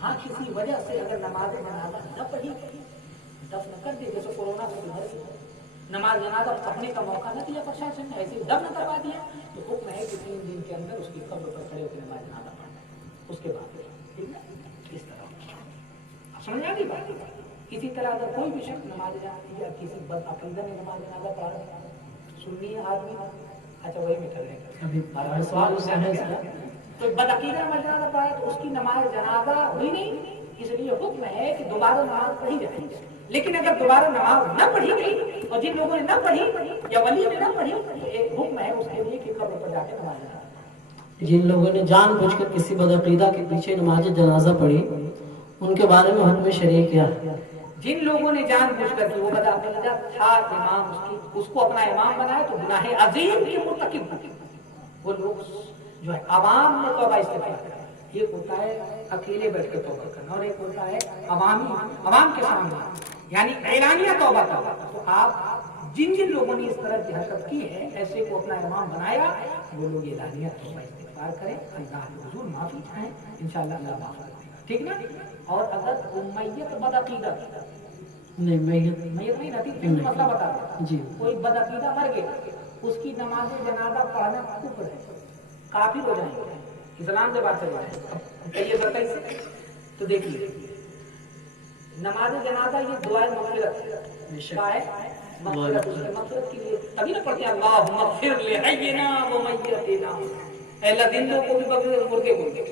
हाँ किसी वजह से अगर नमाज जनाजा न पढ़ी, दफन कर दी, जैसे कोरोना से उधर नमाज जनाजा पढ़ने का मौका न दिया प्रशासन ने, ऐसे दफन करवा दिया, तो हुक्म है कि 3 दिन के अंदर उसकी कब्र पर खड़े होकर नमाज जनाजा पढ़ना, उसके बाद ठीक है। इस तरह समझ आ गई बात। इसी तरह अगर कोई भी शख्स नमाज या किसी बदअकीदा ने नमाज जनाजा पढ़ा, सुन्नी आदमी, अच्छा वही में कर रहे सवाल तो बदअकीदा नमाज जनाजा पढ़ा तो उसकी नमाज जनाजा हुई नहीं, इसलिए हुक्म है कि दोबारा नमाज पढ़ी जाए। लेकिन अगर दोबारा नमाज न पढ़ी गई और जिन लोगों ने न पढ़ी या वली ने न पढ़ी, हुक्म है उसके लिए कि कब्र पर जाके नमाज पढ़े। जिन लोगों ने जानबूझकर किसी बदअकीदा के पीछे नमाज जनाजा पढ़ी, उनके बारे में हुक्म शरीय क्या है? जिन लोगों ने जानबूझकर कि वो बदअकीदा था इमाम उसको अपना इमाम बनाया तो गुनाह अजीम के मुर्तकिब वो लोग जो है आवाम में तौबा इस्तिग़फ़ार करना, एक होता है अकेले बैठ के तौबा करना और एक होता है अवाम के सामने, यानी ऐलानिया तौबा करना। तो आप जिन जिन लोगों ने इस तरह की हरकत की है, ऐसे को अपना इमाम बनाया, वो लोग ऐलानिया तौबा इस्तिग़फ़ार करें, अल्लाह के हुज़ूर माफी चाहें, इंशाअल्लाह अल्लाह माफ कर देगा, ठीक ना। और अगर मैयत बदअकीदा नहीं मैयत नहीं रहती तो मसला बता दें जी, कोई बदअकीदा मर गया, उसकी नमाज जनाजा पढ़ना कुफ्र है, काफिर हो जाएंगे, इस्लाम से बात चलिए से। तो देखिए नमाज जनाजा ये दुआ मग़फ़िरत है, मग़फ़िरत के लिए तभी ना पढ़ते हैं अल्लाहुम्मा ग़फ़िर लिहय्यिना व मय्यतिना, अल्लाह जिंदों को भी बख्श मुर्दे को भी।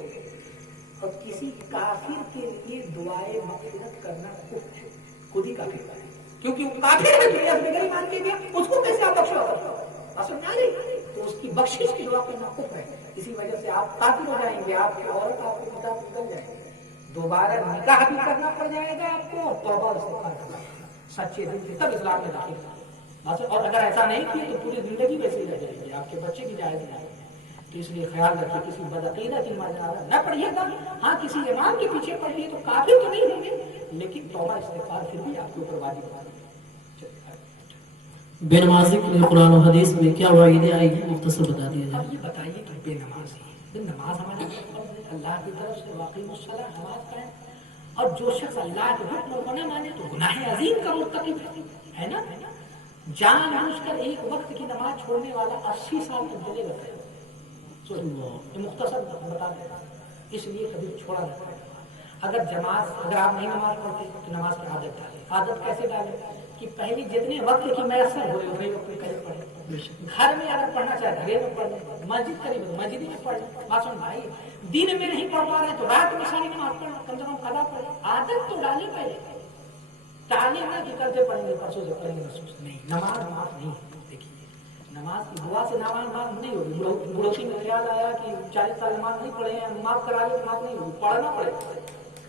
और किसी काफिर के लिए दुआए मग़फ़िरत करना कुफ्र है, खुद ही काफिर है, क्योंकि वो काफिर है, दुनिया से बगैर ईमान के गया, उसको कैसे आप बख्शोगे? समझ आ गई? तो उसकी बख्शिश की दुआ करना कुफ्र है। इसी वजह से आप काफिर हो जाएंगे, आपकी औरत आपके पिता निकल जाएंगे, दोबारा निकाह भी करना पड़ जाएगा आपको, तौबा इस्तिग़फ़ार करना सच्चे दिल से, तब इस्लाम में दाखिल। और अगर ऐसा नहीं किया तो पूरी जिंदगी वैसे ही रह जाएगी, आपके बच्चे भी जायज नहीं। तो इसलिए ख्याल रखिए किसी बदअकीदा की नमाज जनाजा न पढ़िएगा। हाँ किसी इमाम के पीछे पढ़िए तो काफिर तो नहीं होंगे, लेकिन तौबा इस्तिग़फ़ार फिर भी आपके ऊपर वाजिब है। बेनमाजी के लिए कुरान और हदीस में क्या वाइदे आई है, मुख्तसर बता दिया जाए। अब ये बताइए कि बेनमाजी, नमाज हमारे अल्लाह की तरफ से वाक़िमुस्सलाह नमाज का है, और जो शख्स अल्लाह के हुक्म को न माने तो गुनाह अजीम का मुर्तकिब है ना। जानबूझकर एक वक्त की नमाज छोड़ने वाला 80 साल तक जलेगा। तो मुख्तसर बता देगा, इसलिए कभी छोड़ा जाता है। अगर आप नहीं नमाज पढ़ते तो नमाज की आदत डालें। आदत कैसे डालें कि पहले जितने वक्त की मैसर हो उतने वक्त में करीब पढ़े। घर में अगर पढ़ना चाहे घरे में पढ़ लें, मस्जिद करीब मस्जिद में पढ़ लें। बात सुन भाई, दिन में नहीं पढ़ पा रहे तो रात में सारी नमाज पढ़ना, कम से कम कदा पढ़े। आदत तो डाले पहले, टाले ना कि कल से पढ़ेंगे परसों से पढ़ेंगे नहीं। नमाज माफ नहीं है। नमाज की दुआ से नमाज माफ नहीं होगी। बुढ़ोती में ख्याल आया कि 40 साल नमाज नहीं पढ़े हैं, माफ करा ले, माफ नहीं होगी, पढ़ना पड़ेगा।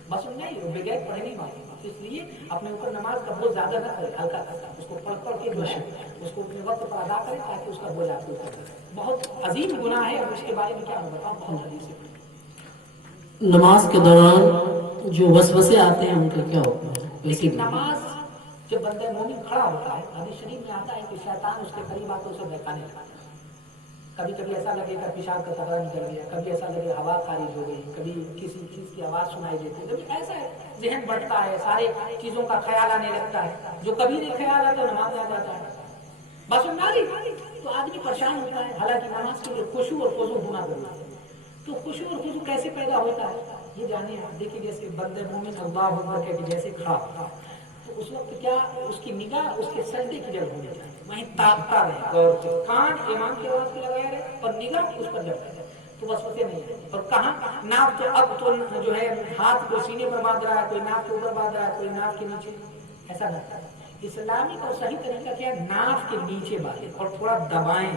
बस नहीं हो बगैर पढ़े नहीं माफ। इसलिए अपने ऊपर नमाज का बोझ ज्यादा ना करे, हल्का हल्का उसको पढ़ के जो है उसको अपने वक्त पर अदा करें, ताकि उसका बोझ आपके ऊपर। बहुत अजीम गुनाह है, और उसके बारे में क्या मैं बताऊं, बहुत जल्दी से। नमाज के दौरान जो वसवसे आते हैं उनका क्या होता है? लेकिन नमाज जब बंदा मोमिन खड़ा होता है, हदीस शरीफ में आता है कि शैतान उसके करीब आकर उसे बहकाने लगता है। कभी कभी ऐसा लगेगा पेशाब का कपड़ा निकल गया, कभी ऐसा लगेगा हवा खारिज हो गई, कभी किसी चीज की आवाज सुनाई देती है, कभी ऐसा है जहन बढ़ता है, सारे चीजों का ख्याल आने लगता है। जो कभी नहीं ख्याल आता नमाज में आ जाता है। बस तो आदमी परेशान होता है। हालांकि नमाज के लिए खुशू और खुशू होना जरूरी है। तो खुशू और खुशू कैसे पैदा होता है ये जाने। देखिए जैसे बंदे मोमिन अल्लाह अकबर के जैसे खड़ा होता है तो उस वक्त क्या उसकी निगाह उसके सजदे की जगह होनी चाहिए, वहीं ताकता रहे, गौर से कान इमाम की आवाज पे लगाया रहे और निगाह उस पर जब रहे, तो वसवसे नहीं है। और कहाँ नाक, तो अब तो जो है हाथ को सीने पर बांध रहा है, कोई नाक के ऊपर बांध रहा है, कोई नाक के नीचे, ऐसा नहीं है। इस्लामिक और सही तरीका क्या है, नाक के नीचे बांधे और थोड़ा दबाएं,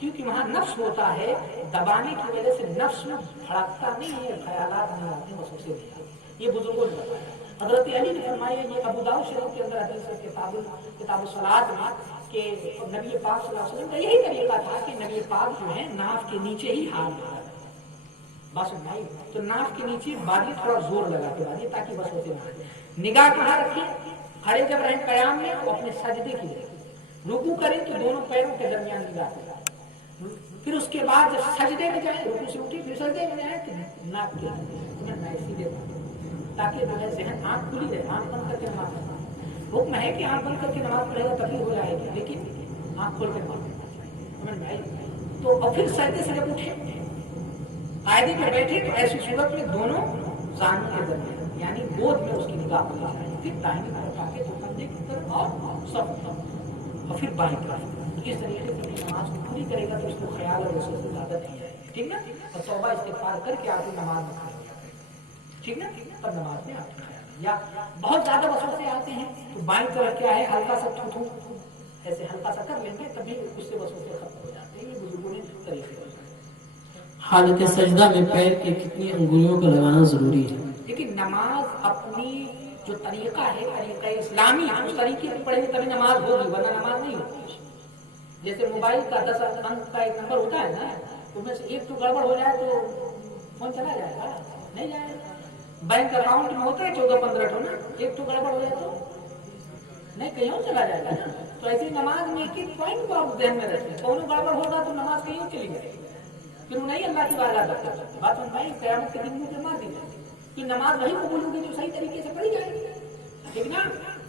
क्योंकि वहां नफ्स होता है। दबाने की वजह से नफ्स में भड़कता नहीं है, ख्यालात नहीं आते, वसवसे नहीं आते। ये बुजुर्गों ने बताया। हज़रत अली ने फरमाया, ये अबू दाऊद शरीफ के अंदर हदीस है किताब सलात में कि नबी पाक सल्लल्लाहु अलैहि वसल्लम का यही तरीका था कि नबी पाक जो है नाक के नीचे ही हाथ लगा, बस नहीं तो नाक के नीचे बादी थोड़ा जोर लगा के बादी, ताकि बस होते ना। निगाह कहाँ रखिए, खड़े जब रहे कयाम में तो अपने सजदे की जगह, रुकू करें तो दोनों पैरों के दरमियान निगाह करें, फिर उसके बाद जब सजदे में जाए, रुकू से उठे, फिर सजदे में जाए तो नाक के सीधे ताकि जो है जहन आँख खुली रहे, आँख बंद करके नमाज पढ़ना। हुक्म है कि आँख बंद करके नमाज पढ़ेगा तभी हो जाएगी, लेकिन आँख खोल के नमाज पढ़ना, समझ में आई? तो और फिर सजदे से जब उठे, कायदे पे बैठे, तो ऐसी सूरत में दोनों जान के दरमियान यानी गोद में उसकी निगाह हो जाए, फिर दाहिनी तरफ आके तो कंधे की तरफ और सब और फिर बाईं तरफ। इस तरीके से नमाज को पूरी करेगा तो उसको ख्याल और उससे ज्यादा नहीं आएगी, ठीक ना? और तौबा इस्तिगफार करके आप नमाज में खड़े हो जाते हैं, ठीक ना? तब नमाज में आपको ख्याल। या बहुत ज्यादा वसवसे आते हैं तो बाईं तरफ क्या है, हल्का सा थू ऐसे हल्का सा कर लेंगे, तभी उससे वसवसे खत्म हो जाते हैं। ये बुजुर्गों ने तरीके हो जाते। हालत सजदा में पैर की कितनी अंगुलियों को लगाना जरूरी है? लेकिन नमाज अपनी जो तरीका है, तरीका इस्लामी, उस तरीके से पढ़ेंगे तभी नमाज होगी, वरना नमाज नहीं होगी। जैसे मोबाइल का 10 अंक का एक नंबर होता है ना, उसमें से एक तो गड़बड़ हो जाए तो फोन चला जाएगा, नहीं जाएगा। बैंक अकाउंट में होता है 14-15 ना, एक तो गड़बड़ हो जाए तो नहीं, कहीं और चला जाएगा ना। तो ऐसे नमाज में एक एक पॉइंट को आप ध्यान में रखें, कौन गड़बड़ होगा तो नमाज कहीं और चली जाएगी, फिर वो नहीं अल्लाह की बारगाह तक कर सकते। बात समझ में आई? क़यामत के दिन मुंह पे मार दी जाएगी कि नमाज वही कबूल होगी जो सही तरीके से पढ़ी जाएगी, ठीक ना?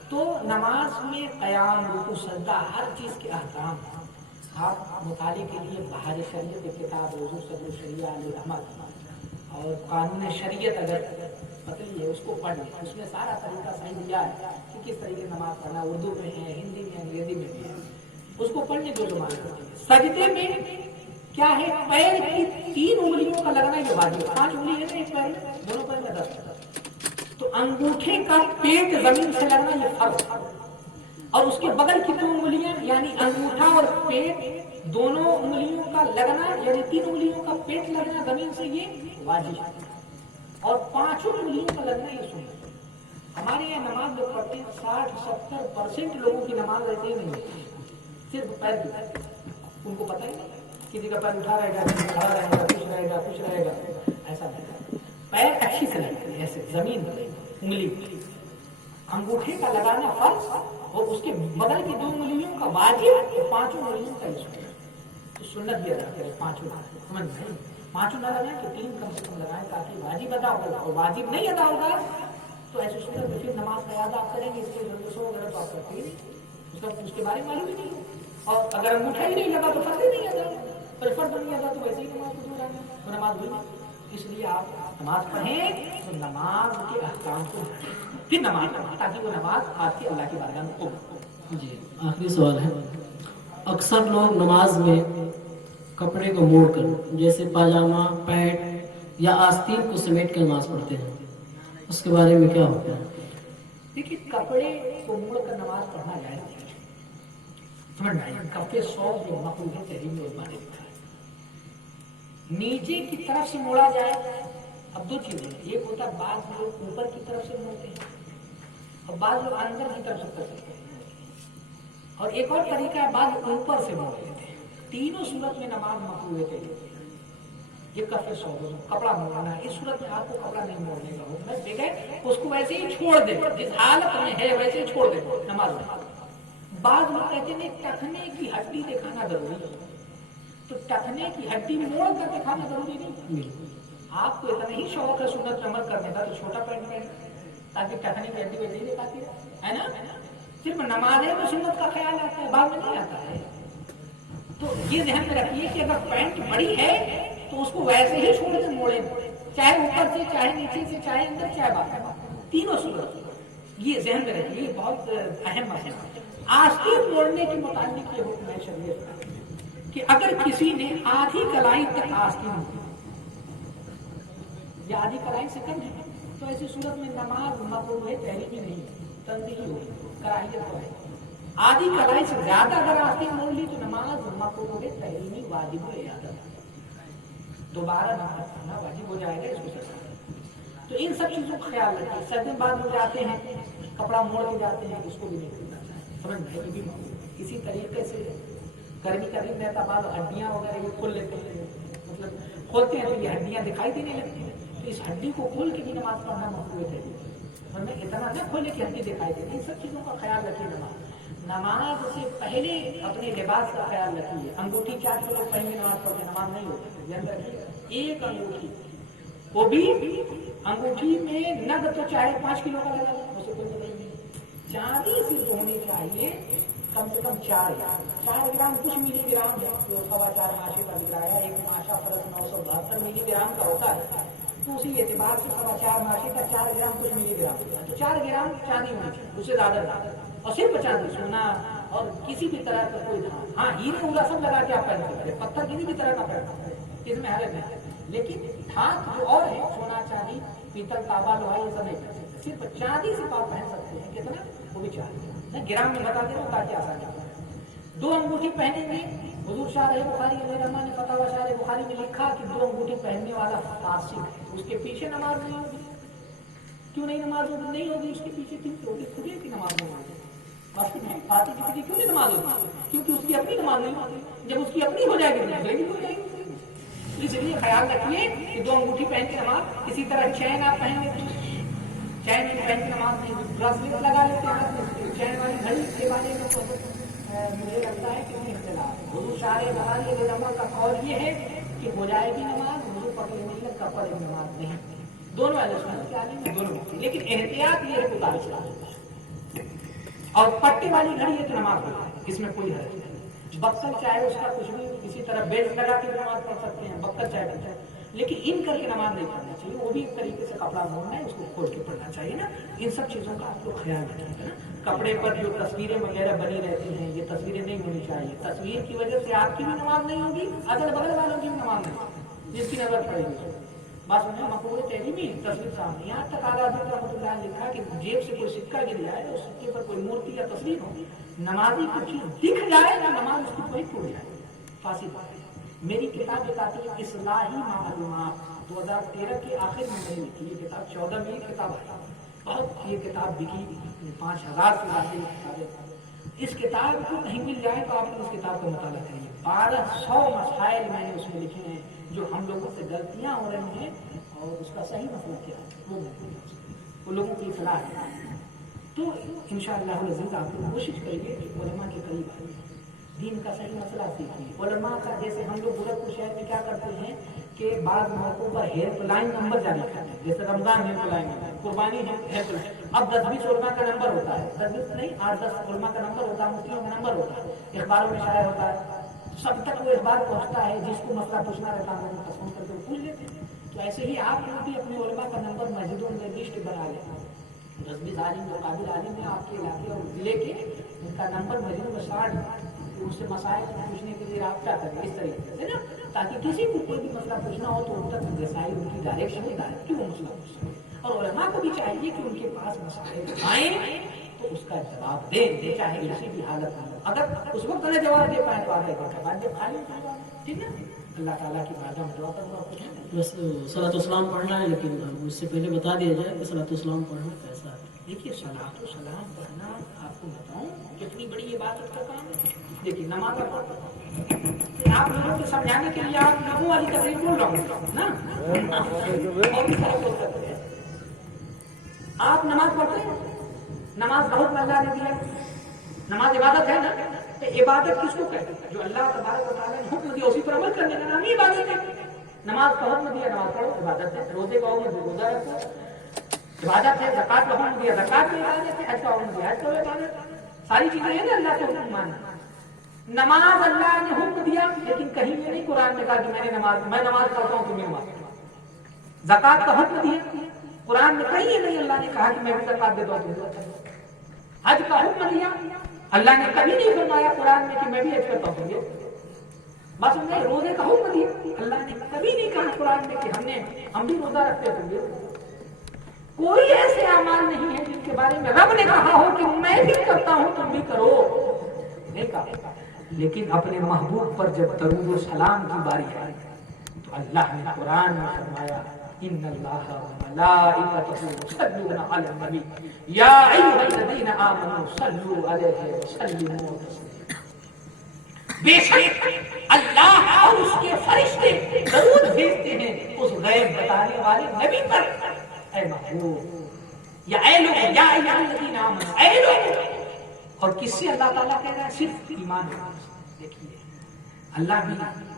तो नमाज में क़याम, रुकू, सजदा, हर चीज के अहकाम आप मुताले के लिए बाहर शरीयत की किताब वज़ू सदर शरिया अल-अहमद और कानून शरीयत अगर पतली है उसको पढ़ लें, उसमें सारा तरीका सही दिया है कि किस तरीके नमाज पढ़ना, उर्दू में है, हिंदी में, अंग्रेजी में भी है, उसको पढ़ने जो जमाने में। सजदे में क्या है, पैर की 3 उंगलियों का लगना ये वाजिब है। 5 उंगली है ना एक पैर में, दोनों पैर में 10, तो अंगूठे का पेट जमीन से लगना ये फर्ज, और उसके बगल की 2 उंगलियां यानी अंगूठा और पेट दोनों उंगलियों का लगना यानी 3 उंगलियों का पेट लगना जमीन से ये वाजिब है, और 5 उंगलियों का लगना ये सुन्नत है। हमारे यहाँ नमाज जो पढ़ते हैं 60-70% लोगों की नमाज ऐसे ही नहीं होती, सिर्फ पैर की, उनको पता ही नहीं, किसी का पैर उठा रहेगा, खड़ा रहेगा, कुछ रहेगा, ऐसा नहीं। पैर अच्छी से लगेगा, ऐसे जमीन पर उंगली, अंगूठे का लगाना फर्ज, और उसके बगल की 2 उंगलियों का वाजिब, और 5 उंगलियों का सुन्नत। तो सुन्नत भी अदा करें 5, समझ नहीं 5 ना लगाए तो 3 कम से कम लगाए, ताकि वाजिब अदा होगा। और वाजिब नहीं अदा होगा तो ऐसे सुन्नत में फिर नमाज का याद आप करेंगे, इसके जरूरत वगैरह तो आप करते ही नहीं, उसके बारे में मालूम ही नहीं, और अगर अंगूठा ही नहीं लगा तो फर्ज ही नहीं अदा, फर्ज नहीं अदा तो वैसे ही नमाज को दूर आना, वो नमाज हुई नहीं। इसलिए आप नमाज पढ़ें तो नमाज के अहकाम को फिर नमाज पढ़ें, ताकि वो नमाज आपकी अल्लाह की बारगाह में हो। जी, आखिरी सवाल है, अक्सर लोग नमाज में कपड़े को मोड़कर, जैसे पाजामा, पैंट या आस्तीन को समेट कर नमाज पढ़ते हैं, उसके बारे में क्या होता है? देखिए, कपड़े को मोड़कर नमाज पढ़ना जायज नहीं, समझ में आई? कपड़े 100 जो मकरूह है तहरीम में उलमा ने लिखा है। नीचे की तरफ से मोड़ा जाए, अब 2 चीजें, एक होता है बाद लोग ऊपर की तरफ से मोड़ते हैं और बाद लोग अंदर की तरफ से कर सकते हैं, और एक और तरीका है बाद ऊपर से मोड़ लेते हैं। तीनों सूरत में नमाज मकरूह है तहरीम। ये कपड़े 100 कपड़ा मोड़ना, इस सूरत में आपको कपड़ा नहीं मोड़ने का हुक्म है, ठीक है? उसको वैसे ही छोड़ दे, जिस हालत में है वैसे ही छोड़ दे नमाज में। बाद लोग कहते हैं टखने की हड्डी दिखाना जरूरी है, तो टखने की हड्डी मोड़ कर दिखाना जरूरी नहीं। आपको इतना ही शौक है सुन्नत पे अमल करने का तो छोटा पैंट पहने, ताकि टखने की हड्डी वैसे ही दिखाती है ना? सिर्फ नमाज में सुन्नत का ख्याल आता है, बाद में नहीं आता है। तो ये ध्यान में रखिए कि अगर पैंट बड़ी है तो उसको वैसे ही छोड़ दे, मोड़े, चाहे ऊपर से, चाहे नीचे से, चाहे अंदर, चाहे बाहर, तीनों सूरत। ये ध्यान में रखिए, बहुत अहम मसला। आस्तीन मोड़ने के मुताबिक ये हुक्म है शरीयत का कि अगर किसी ने आधी कलाई तक आस्तीन या आधी कलाई से कम है तो ऐसी सूरत में नमाज मकरूह है, तहरीमी नहीं, तंज़ीही होगी, कराहियत है। आधी कलाई से ज्यादा अगर आस्तीन मोड़ ली तो नमाज मकरूह है, तहरीमी, वाजिब है, दोबारा नमाज पढ़ना वाजिब हो जाएगा इसको। तो इन सब चीजों का ख्याल रखिए। सर्दी बाद में जाते हैं कपड़ा मोड़ के जाते हैं, इसको भी नहीं करना चाहिए, समझ में? किसी तरीके से गर्मी का दिन रहता, बाद हड्डियां वगैरह ये खोल लेते हैं, मतलब खोलते हैं तो ये हड्डियां दिखाई देने लगती हैं, तो इस हड्डी को खोल के भी नमाज पढ़ना मकरूह है। हमें इतना न खोले कि हड्डी दिखाई दे, इन सब चीजों का ख्याल रखिए। नमाज से पहले अपने लिबास का ख्याल रखिए। अंगूठी 4 लोग पहन के नमाज पढ़ते, नमाज नहीं होती, ध्यान रखिए। एक अंगूठी वो भी अंगूठी में नग तो चाहे 5 किलो का लगा लो, उसे कोई मतलब नहीं। चांदी सिर्फ होनी चाहिए कम से कम 4 ग्राम कुछ मिलीग्राम है, जो 4.25 माशे का दिख रहा है। एक माशा परत 972 मिलीग्राम का होता है, तो उसी एतबार से 4.25 माशे का 4 ग्राम कुछ मिलीग्राम होता है। तो 4 ग्राम चांदी होनी चाहिए, उससे ज्यादा नहीं। और सिर्फ चांदी, सोना और किसी भी तरह का कोई धान, हाँ हीरे उरा सब लगा के आप पहन सकते हैं, पत्थर किसी भी तरह का पहन सकते हैं, इसमें हरज नहीं। लेकिन धान जो और है, सोना चांदी पीतल तांबा लोहा ये सब नहीं पहन सकते, सिर्फ चांदी से आप पहन सकते हैं। कितना? वो भी 4 ग्राम में बता दे रहा हूँ ताकि आसान हो। 2 अंगूठी पहनेंगे। हुजूर शाह बुखारी रहमान ने फतावा शाह बुखारी में लिखा कि 2 अंगूठी पहनने वाला फासिक है, उसके पीछे नमाज नहीं होगी। क्यों नहीं नमाज नहीं होगी उसके पीछे? क्योंकि होगी खुदे की नमाज नहीं होगी, फासिक की पीछे क्यों नहीं नमाज होगी? क्योंकि उसकी अपनी नमाज नहीं होगी। जब उसकी अपनी हो जाएगी तो दूसरे की हो जाएगी। इसलिए ख्याल रखिए कि 2 अंगूठी पहन के नमाज। इसी तरह चैन आप पहन लेते हैं, चैन पहन के नमाज नहीं, ब्रेसलेट लगा लेते हैं, चैन वाली घड़ी के बारे में तो मुझे लगता है कि हुजूर शाह बुखारी का कौल ये है कि हो जाएगी नमाज, हुजूर पकड़ नहीं लगता पड़े नमाज नहीं। दोनों दोनों, लेकिन एहतियात ये है उतार। और पट्टे वाली घड़ी है तो नमाज हो जाए, इसमें कोई हर्ज नहीं। बक्सर चाहे उसका कुछ भी किसी तरह बेल्ट लगा के नमाज पढ़ सकते हैं, बक्सर चाहे, लेकिन इन करके नमाज नहीं पढ़ना चाहिए। वो भी एक तरीके से कपड़ा मोड़ना है, उसको खोल के पढ़ना चाहिए ना। इन सब चीजों का आप लोग ख्याल रखिएगा ना। कपड़े पर जो तस्वीरें वगैरह बनी रहती हैं, ये तस्वीरें नहीं होनी चाहिए। तस्वीर की वजह से आपकी भी नमाज नहीं होगी, अगल बगल वालों की भी नमाज नहीं होगी, जिसकी नजर पड़ेगी। बस उन्हें मकबूल तहरीमी तस्वीर सामने। यहाँ तक आला रहमतुल्लाह ने लिखा कि जेब से कोई सिक्का गिर जाए, उस सिक्के पर कोई मूर्ति या तस्वीर हो, नमाजी कुछ चीज दिख जाए तो नमाज उसकी कोई टूट जाए, फांसी पाए। मेरी किताब बताती है इस्लाही मालूमात, 2013 के आखिर में मैंने लिखी ये किताब। 14 में किताब आई, बहुत ये किताब बिकी, 5000 से ज्यादा किताबें। इस किताब को कहीं मिल जाए तो आप उस किताब को मुताला करिए। 1200 मसाइल मैंने उसमें लिखे हैं जो हम लोगों से गलतियां हो रही हैं और उसका सही मसला क्या है वो लोगों की सलाह है। तो इंशाअल्लाह आप लोग कोशिश करिए कि उलमा के करीब आइए, दीन का सही मसला सीखिए। उलमा का जैसे हम लोग गोरखपुर शहर में क्या करते हैं कि बाद मौकों पर हेल्पलाइन नंबर जारी करते हैं, जैसे रमजान हेल्पलाइन है, कुर्बानी हेल्पलाइन। अब 10-20 उलमा का नंबर होता है, 10-20 नहीं 8-10 उलमा का नंबर होता है, मुफ्तियों का नंबर होता है, अखबारों में शाया होता है, सब तक वो अखबार पहुंचता है। जिसको मसला पूछना रहता है उनको फोन करके पूछ लेते हैं। तो ऐसे ही आप लोग भी अपने उलमा का नंबर मस्जिदों में लिस्ट बना लें। 10-20 आलिम जो काबिल आलिम है आपके इलाके और जिले के, उनका नंबर मस्जिदों में 60, उससे मसाइल पूछने के लिए आप क्या करें इस तरीके से ना, ताकि किसी को कोई भी मसला पूछना हो तो उन तक रसाई उनकी डायरेक्शन में डायरेक्ट वो मसला पूछ सके। और उलमा को भी चाहिए कि उनके पास मसाइल आए तो उसका जवाब दे चाहे किसी भी हालत में। अगर उस वक्त न जवाब दे पाए तो आगे के बाद जब खाली, ठीक है। अल्लाह ताला की बारगाह में दुआ करूंगा। बस सलातो-सलाम पढ़ना है, लेकिन उससे पहले बता दिया जाए कि सलातो-सलाम पढ़ना कैसा है। देखिए सलातो-सलाम पढ़ना आपको बताऊं कितनी बड़ी इबादत का काम है। देखिए नमाज आप लोगों को समझाने के लिए आप नमो वाली तकरीर बोल रहा हूँ ना, और भी सारे बोल सकते हैं। आप नमाज पढ़ते हैं, नमाज बहुत अल्लाह ने दिया, नमाज इबादत है ना। तो इबादत किसको कहते हैं? जो अल्लाह तबारक व तआला ने हुक्म दिया उसी पर अमल करने का नाम ही इबादत है। नमाज का हुक्म दिया नमाज पढ़ो, इबादत है। रोजे का हुक्म दिया रोजा रखो, इबादत है। ज़कात का हुक्म दिया ज़कात की इबादत है। हज का हुक्म दिया हज का इबादत। सारी चीजें हैं ना अल्लाह के हुक्म मानना। नमाज अल्लाह ने हुक्म दिया, लेकिन कहीं ये नहीं कुरान में कहा कि मैं नमाज पढ़ता हूँ तुम्हें नमाज पढ़ो। ज़कात का हुक्म दिया, कुरान में कहीं ये नहीं अल्लाह ने कहा कि मैं भी ज़कात देता हूँ तुम्हें। हज का हुक्म दिया, अल्लाह ने कभी नहीं फरमाया कुरान में कि मैं भी हज करता हूँ। बस उन्हें रोजे का हुक्म दिया, अल्लाह ने कभी नहीं कहा कुरान में कि हम भी रोजा रखते होंगे। कोई ऐसे अमाल नहीं है जिनके बारे में रब ने कहा हो कि मैं भी करता हूं तुम भी करो, नहीं कहा। लेकिन अपने महबूब पर जब दरूद और सलाम की बारी आई तो अल्लाह ने कुरान में फरमाया इन्नल्लाहा व मलाइकतहु युसल्लूना अलन नबी या अय्युहल्लज़ीना आमनू सल्लू अलैहि व सल्लिमू तस्लीमा। बेशक अल्लाह और उसके फरिश्ते दरूद भेजते हैं उस गैब बताने वाले नबी पर। ऐ महबूब या ऐ लोग या अय्युहल्लज़ीना आमनू, ऐ लोग। और किससे अल्लाह ताला कह रहा है? सिर्फ ईमान। देखिए अल्लाह भी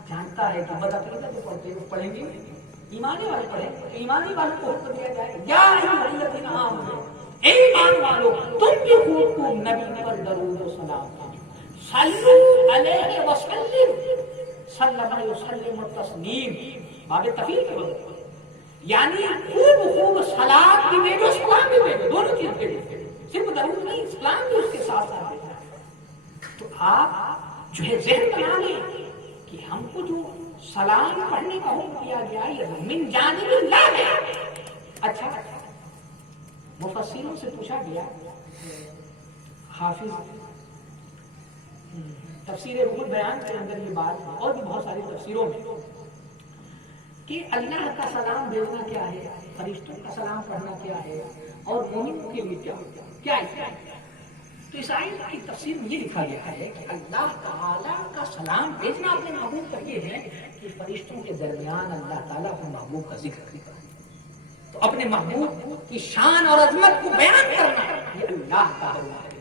जानता है कि बदअकीदा जो पढ़ते हैं पढ़ेंगे ایمانے والے پڑھیں تو ایمانی والوں کو حکم دیا جائے یا الذین آمنوا، اے ایمان والو تم بھی خوب نبی پر درود و سلام صلو علیہ وسلم، سلم یسلم تسلیم، باب تفیل کے وقت یعنی خوب سلام بھی بھیجو سلام بھی بھیجو، دونوں چیز بھیجو، صرف درود نہیں سلام بھی اس کے ساتھ ساتھ بھیجنا ہے۔ تو آپ جو ہے ذہن بنا لیں کہ ہم کو جو سلام پڑھنے کا حکم دیا گیا یہ من جانب اللہ ہے۔ اچھا مفسروں سے پوچھا گیا، حافظ تفسیر روح البیان کے اندر یہ بات اور بھی بہت ساری تفسیروں میں کہ اللہ کا سلام بھیجنا کیا ہے، فرشتوں کا سلام پڑھنا کیا ہے، اور مومنوں کے لیے کیا ہے۔ تو اس آیت کی تفسیر میں یہ لکھا گیا ہے کہ اللہ تعالیٰ کا سلام بھیجنا اپنے محبوب کا یہ ہے کہ فرشتوں کے درمیان اللہ تعالیٰ اپنے محبوب کا ذکر کرتا ہے، تو اپنے محبوب کی شان اور عظمت کو بیان کرنا یہ اللہ کا درود ہے،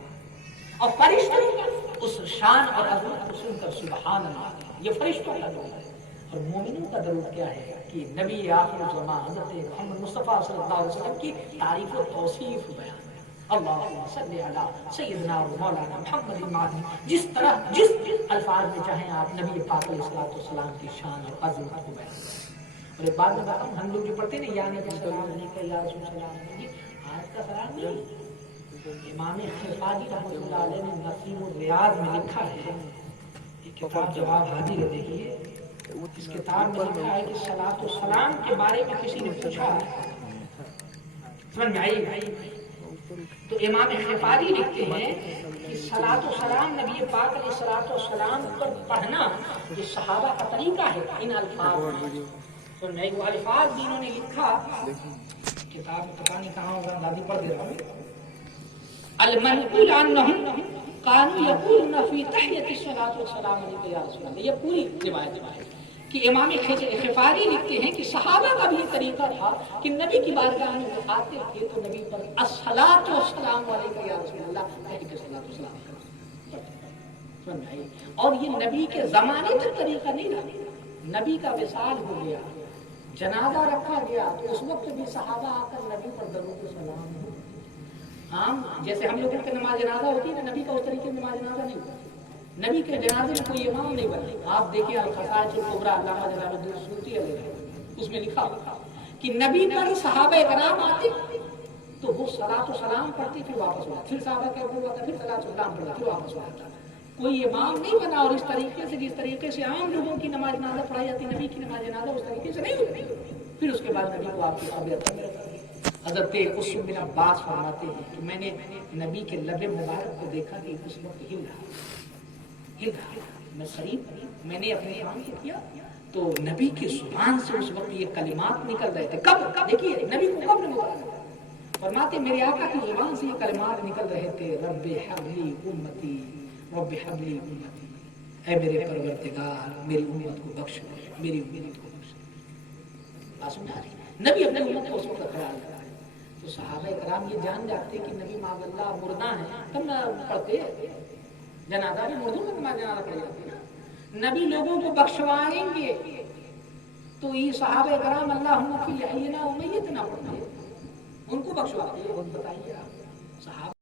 اور فرشتوں اس شان اور عظمت کو سن کر سبحان اللہ، یہ فرشتوں کا درود ہے۔ اور مومنوں کا درود کیا ہے کہ نبی آخر الزمان حضرت محمد مصطفیٰ صلی اللہ علیہ وسلم کی تعریف و توصیف بیان ہے، اللہم صلی علی سیدنا و مولانا محمد المعظم، جس طرح جس الفاظ میں چاہیں آپ نبی پاک علیہ السلام کی شان اور عظمت کو بیان کریں۔ اور ایک بات میں بتاؤں، ہم لوگ جو پڑھتے ہیں یا نبی سلام علیکہ یا رسول سلام علیکہ، آج کا سلام نہیں، امام خفاجی رحمۃ اللہ علیہ نے نسیم الریاض میں لکھا ہے، یہ کتاب جواب حاضر ہے، دیکھیے اس کتاب میں لکھا ہے کہ صلاۃ و سلام کے بارے میں کسی نے پوچھا، سمجھ میں آئی؟ تو امام خفاجی لکھتے ہیں کہ صلاۃ و سلام نبی پاک علیہ الصلوۃ والسلام پر پڑھنا یہ صحابہ کا طریقہ ہے، ان الفاظ تو میں وہ الفاظ بھی انہوں نے لکھا، کتاب میں پتہ نہیں کہاں ہوگا، دادی پڑھ دے رہا ہوں، المنقول عنہم قالوا یقولون فی تحیۃ الصلاۃ والسلام علیک یا رسول اللہ، یہ پوری روایت ہے کہ امام خفاری لکھتے ہیں کہ صحابہ کا بھی یہ طریقہ تھا کہ نبی کی بارگاہ میں وہ آتے تھے تو نبی پر الصلاۃ والسلام علیک یا رسول اللہ کہہ کے الصلاۃ والسلام کرتے، اور یہ نبی کے زمانے تک طریقہ نہیں رہا، نبی کا وصال ہو گیا، جنازہ رکھا گیا تو اس وقت بھی صحابہ آ کر نبی پر درود و سلام، عام جیسے ہم لوگوں کی نماز جنازہ ہوتی ہے نا، نبی کا اس طریقے سے نماز جنازہ نہیں ہوتا، نبی کے جنازے میں کوئی امام نہیں بنے۔ آپ دیکھیں الخصائص الکبریٰ علامہ جلال الدین سیوطی علیہ اس میں لکھا کہ نبی پر صحابہ کرام آتے تو وہ صلاۃ و سلام پڑھتے پھر واپس ہو جاتے، پھر صحابہ کا ہوا تھا، پھر صلاۃ و سلام پڑھتے پھر واپس ہو جاتا، کوئی امام نہیں بنا، اور اس طریقے سے جس طریقے سے عام لوگوں کی نماز جنازہ پڑھائی جاتی، نبی کی نماز جنازہ اس طریقے سے نہیں ہوتی۔ پھر اس کے بعد نبی کو آپ کی طبیعت حضرت عثمان بن عباس فرماتے ہیں کہ میں نے نبی کے لب مبارک کو دیکھا کہ اس وقت ہل رہا، میں قریب میں نے اپنے کام کو کیا تو نبی کی زبان سے اس وقت یہ کلمات نکل رہے تھے، کب دیکھیے نبی کو کب نے فرماتے میرے آقا کی زبان سے یہ کلمات نکل رہے تھے، رب حبلی امتی، رب حبلی امتی، اے میرے پروردگار میری امت کو بخش، میری امت کو بخش۔ بات سمجھا رہی، نبی اپنے امت کو اس وقت خیال کر رہا ہے، تو صحابہ کرام یہ جان جاتے کہ نبی معاذ اللہ مردہ ہیں، تب نہ پڑھتے جنازہ میں، مردوں کا نماز جنازہ پڑھ جاتی ہے نا، نبی لوگوں کو بخشوائیں گے تو یہ صحابہ کرام اللہم فی احینا و میتنا پڑھتے، ان کو بخشواتے ہیں۔ بتائیے آپ صحابہ